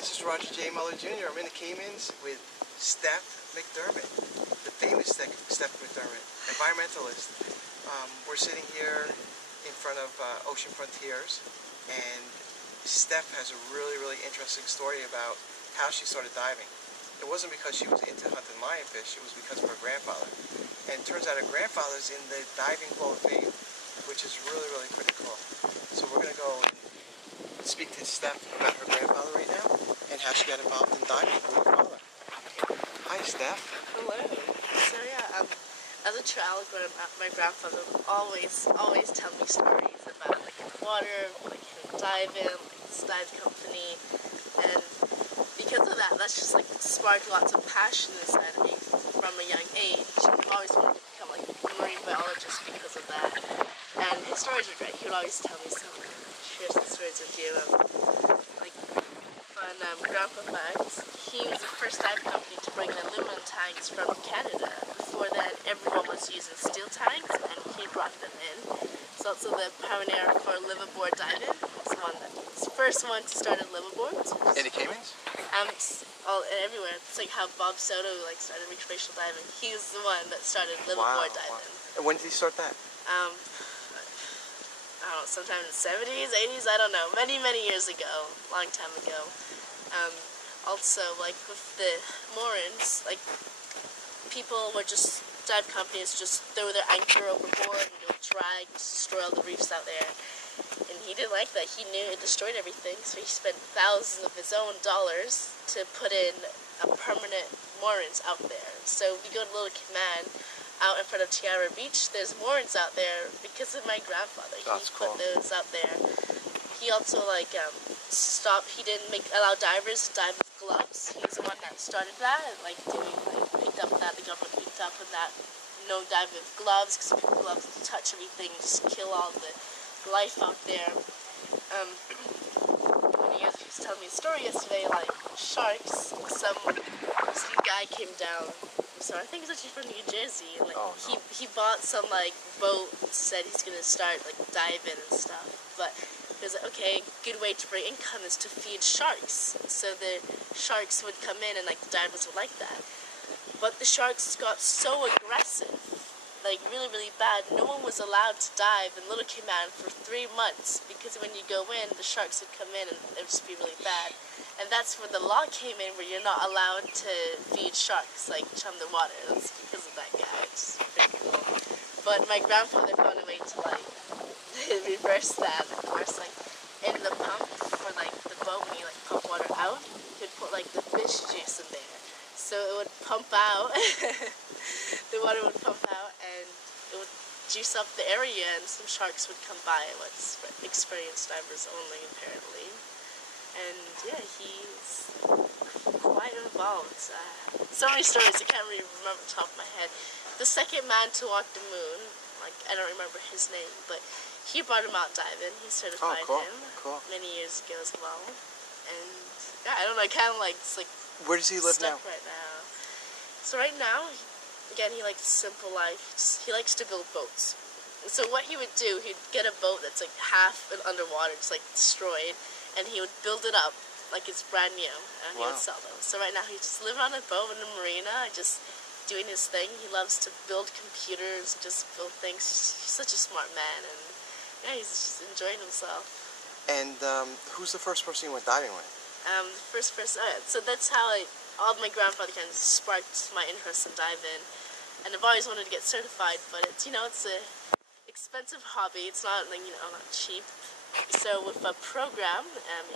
Caymans, this is Roger J Muller Jr. I'm in the Caymans with Steff McDermott, the famous Steff McDermott, environmentalist. We're sitting here in front of Ocean Frontiers, and Steff has a really interesting story about how she started diving. It wasn't because she was into hunting lionfish, it was because of her grandfather. And it turns out her grandfather's in the Diving Hall of Fame, which is really pretty cool. So we're going to go and speak to Steff about her grandfather right now and how she got involved in diving with her father. Hi, Steff. Hello. So yeah, as a child growing up, my grandfather would always tell me stories about like in the water, like him diving, like his dive company, and because of that, that's just like sparked lots of passion inside of me from a young age. I've always wanted to become like a marine biologist because of that. And his stories were great. He would always tell me some, share some stories with you. Like fun grandpa facts. He was the first dive company to bring in aluminum tanks from Canada. Before then, everyone was using steel tanks, and he brought them in. He's also the pioneer for Liveaboard Diving. He's the first one to start at liveaboards. In the Caymans? It's all everywhere. It's like how Bob Soto started recreational diving. He was the one that started liveaboard diving. And when did he start that? I don't know, sometime in the 70s, 80s, I don't know. Many years ago, long time ago. Also, like with the moorings, like people were just, dive companies just throw their anchor overboard and it would drag, destroy all the reefs out there. And he didn't like that. He knew it destroyed everything, so he spent thousands of his own dollars to put in a permanent moorings out there. So if you go to Little Cayman, out in front of Tiara Beach, there's moorings out there because of my grandfather. That's he put cool. those out there. He also he didn't allow divers to dive with gloves. He's the one that started that, picked up that, the government picked up on that, no dive with gloves, because gloves touch everything, just kill all the life out there. He was telling me a story yesterday, like sharks, some guy came down, so I think he's actually from New Jersey, and he bought some boat, said he's gonna start diving and stuff, but he was like, okay, good way to bring income is to feed sharks, so the sharks would come in and the divers would like that, but the sharks got so aggressive, really bad. No one was allowed to dive in Little Cayman for 3 months because when you go in, the sharks would come in and it would just be really bad. And that's where the law came in, where you're not allowed to feed sharks, chum the water. That's because of that guy. It's pretty cool. But my grandfather found a way to reverse that. Of course, in the pump for the boat, when you pump water out, you could put the fish juice in there. So it would pump out, the water would pump out, and it would juice up the area, and some sharks would come by. What's experienced divers only, apparently. And yeah, he's quite involved. So many stories I can't really remember off the top of my head. The second man to walk the moon, I don't remember his name, but he brought him out diving. He certified him many years ago as well. And yeah, I don't know, kind of where does he live now? Right now. So right now, again, he likes a simple life. He likes to build boats. So what he would do, he'd get a boat that's half underwater, just destroyed, and he would build it up like it's brand new, and he would sell them. So right now, he's just living on a boat in the marina, just doing his thing. He loves to build computers, just build things. He's such a smart man, and yeah, he's just enjoying himself. And who's the first person you went diving with? The first person, so that's how all my grandfather kind of sparked my interest in diving, and I've always wanted to get certified, but it's it's a expensive hobby. It's not not cheap. So with a program,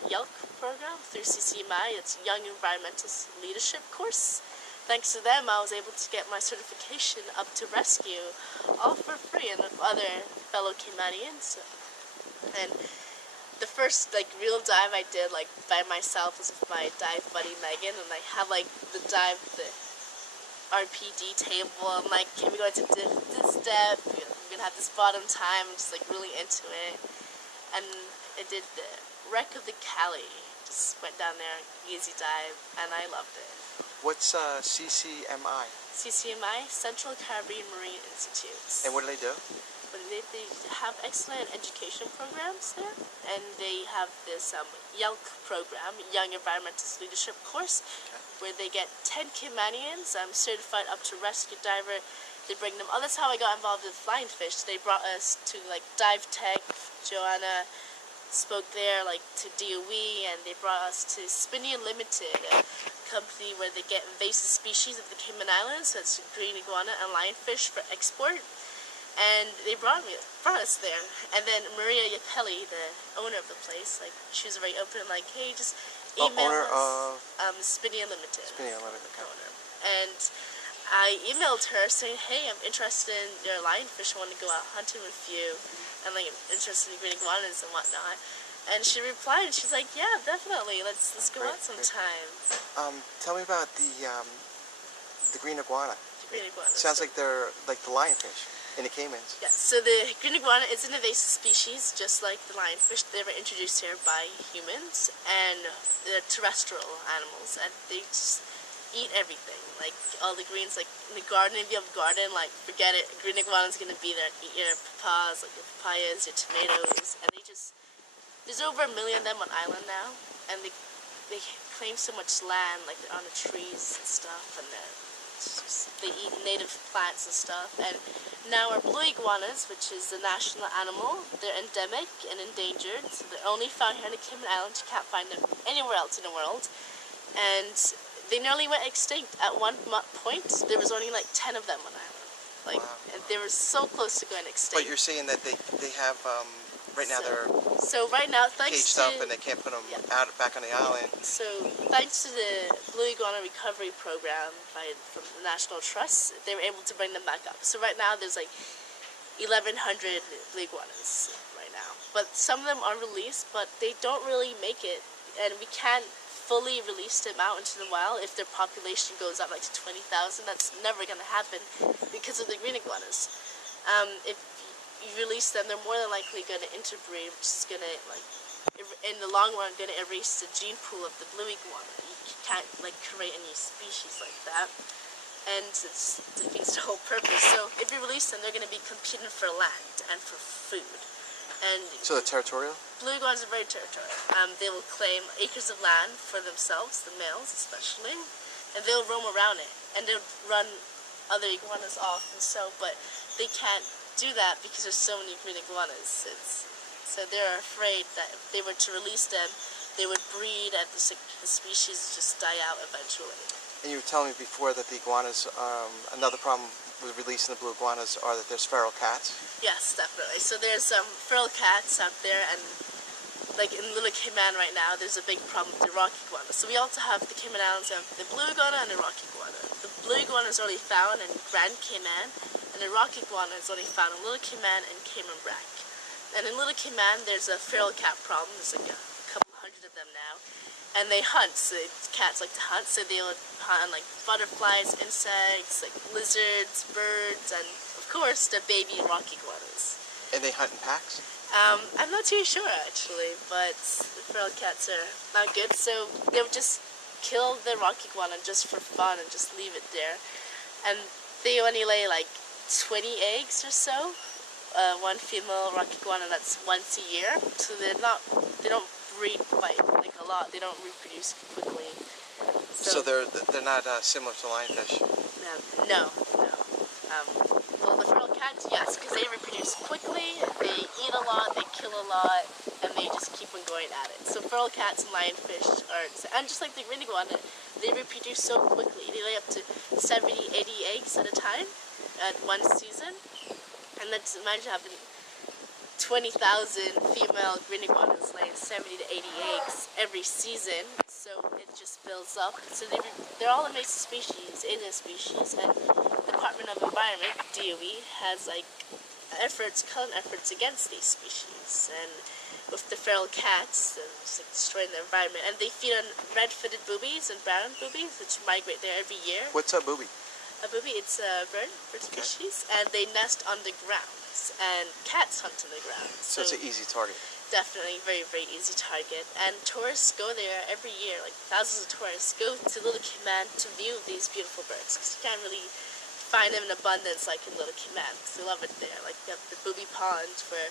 YELC program through CCMI, it's Young Environmentalist Leadership course. Thanks to them, I was able to get my certification up to rescue, all for free, and with other fellow Caymanians. And the first real dive I did by myself was with my dive buddy Megan, and I had the RPD table. I'm can we go into this depth? We're gonna have this bottom time. I'm just really into it. And I did the wreck of the Cali. Just went down there, easy dive, and I loved it. What's CCMI? CCMI, Central Caribbean Marine Institute. And what do? they have excellent education programs there, and they have this YELC program, Young Environmentalist Leadership course, where they get 10 Caymanians certified up to rescue diver. They bring them. Oh, that's how I got involved with Lionfish. They brought us to like Dive Tech. Joanna spoke there, like to DOE, and they brought us to Spinny Limited, a company where they get invasive species of the Cayman Islands, so it's green iguana and lionfish for export. And they brought us there. And then Maria Yapelli, the owner of the place, like she was very open, like, hey, just email us. Spinny Limited. Spinny Limited. Okay. Owner. And I emailed her saying, hey, I'm interested in your lionfish. I want to go out hunting with you. And like I'm interested in green iguanas and whatnot. And she replied, she's like, yeah, definitely. Let's go out sometime. Tell me about the green iguana. The green iguana. Sounds like they're like the lionfish in the Caymans. Yeah, so the green iguana is an invasive species, just like the lionfish. They were introduced here by humans, and they're terrestrial animals, and they just eat everything. Like all the greens, like in the garden, if you have a garden, like forget it, green iguana's gonna be there and eat your papas, like your papayas, your tomatoes, and they just, there's over 1 million of them on island now, and they claim so much land, like they're on the trees and stuff, and they eat native plants and stuff. And now our blue iguanas, which is the national animal, they're endemic and endangered, so they're only found here in the Cayman Islands. You can't find them anywhere else in the world, and they nearly went extinct. At one point, there was only like 10 of them on island. Like, wow. And they were so close to going extinct. But you're saying that they have right now they're right now, thanks caged up and they can't put them out back on the island. So thanks to the Blue Iguana Recovery Program from the National Trust, they were able to bring them back up. So right now there's like 1,100 blue iguanas right now. But some of them are released, but they don't really make it, and we can't fully release them out into the wild if their population goes up like to 20,000. That's never going to happen because of the green iguanas. If you release them, they're more than likely going to interbreed, which is going to, like, in the long run, going to erase the gene pool of the blue iguana. You can't, like, create a new species like that, and it defeats the whole purpose. So if you release them, they're going to be competing for land and for food. And so they're territorial? Blue iguanas are very territorial. They will claim acres of land for themselves, the males especially, and they'll roam around it, and they'll run other iguanas off and so, but they can't do that because there's so many green iguanas. So they're afraid that if they were to release them, they would breed and the species just die out eventually. And you were telling me before that the iguanas, another problem with releasing the blue iguanas are that there's feral cats? Yes, definitely. So there's feral cats out there, and like in Little Cayman right now, there's a big problem with the rock iguana. So we also have the Cayman Islands, the blue iguana and the rock iguana. The blue iguana is only found in Grand Cayman, and the rock iguana is only found in Little Cayman and Cayman Brac. And in Little Cayman, there's a feral cat problem. There's like a couple hundred of them now. And they hunt, so cats like to hunt, so they'll hunt like butterflies, insects, like lizards, birds, and of course the baby rock iguanas. And they hunt in packs? I'm not too sure actually, but the feral cats are not good, so they'll just kill the rock iguana just for fun and just leave it there. And they only lay like 20 eggs or so. One female rock iguana, that's once a year, so they don't breed quite like a lot. They don't reproduce quickly. So they're not similar to lionfish. No. Well, the feral cats, yes, because they reproduce quickly. They eat a lot, they kill a lot, and they just keep on going at it. So feral cats and lionfish are, and just like the green iguana, they reproduce so quickly. They lay up to 70, 80 eggs at a time at one season, and let's imagine having 20,000 female green iguanas laying 70 to 80 eggs every season, so it just builds up. So they're all invasive species, alien species, and the Department of Environment, DOE, has like culling efforts against these species. And with the feral cats, it's like destroying the environment. And they feed on red-footed boobies and brown boobies, which migrate there every year. What's a booby? A booby, it's a bird species, and they nest on the ground. And cats hunt on the ground. So it's an easy target. Definitely, very, very easy target. And tourists go there every year, like thousands of tourists go to Little Cayman to view these beautiful birds, because you can't really find them in abundance, like in Little Caymans. They love it there. Like you have the booby pond where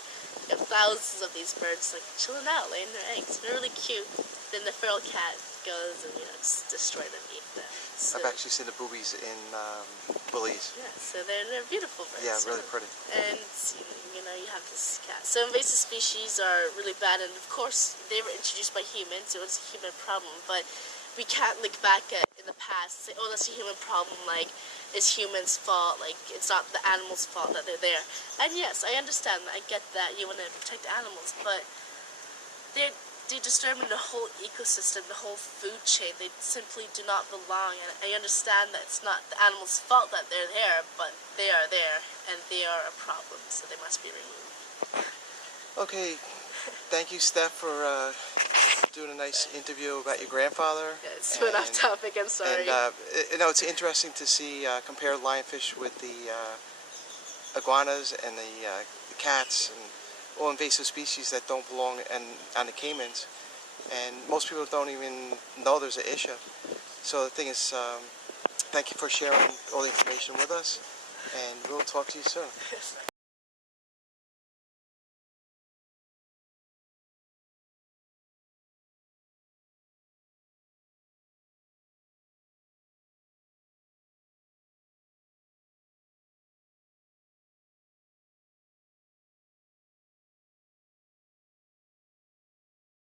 you have thousands of these birds like chilling out, laying their eggs. They're really cute. Then the feral cat goes and just destroy them, eat them. So, I've actually seen the boobies in Belize. yeah, so they're beautiful birds. Yeah, really pretty. And you have this cat. So invasive species are really bad, and of course they were introduced by humans, so it's a human problem. But we can't look back at in the past and say, oh, that's a human problem. Like it's humans' fault. Like it's not the animals' fault that they're there. And yes, I understand that. I get that you want to protect animals, but they're disturbing the whole ecosystem, the whole food chain. They simply do not belong, and I understand that it's not the animals' fault that they're there, but they are there, and they are a problem, so they must be removed. Okay, thank you, Steff, for doing a nice interview about your grandfather. Yeah, it's went off topic, I'm sorry. And, it's interesting to see, compare lionfish with the iguanas and the cats, and all invasive species that don't belong on the Caymans, and most people don't even know there's an issue. So the thing is, thank you for sharing all the information with us, and we'll talk to you soon.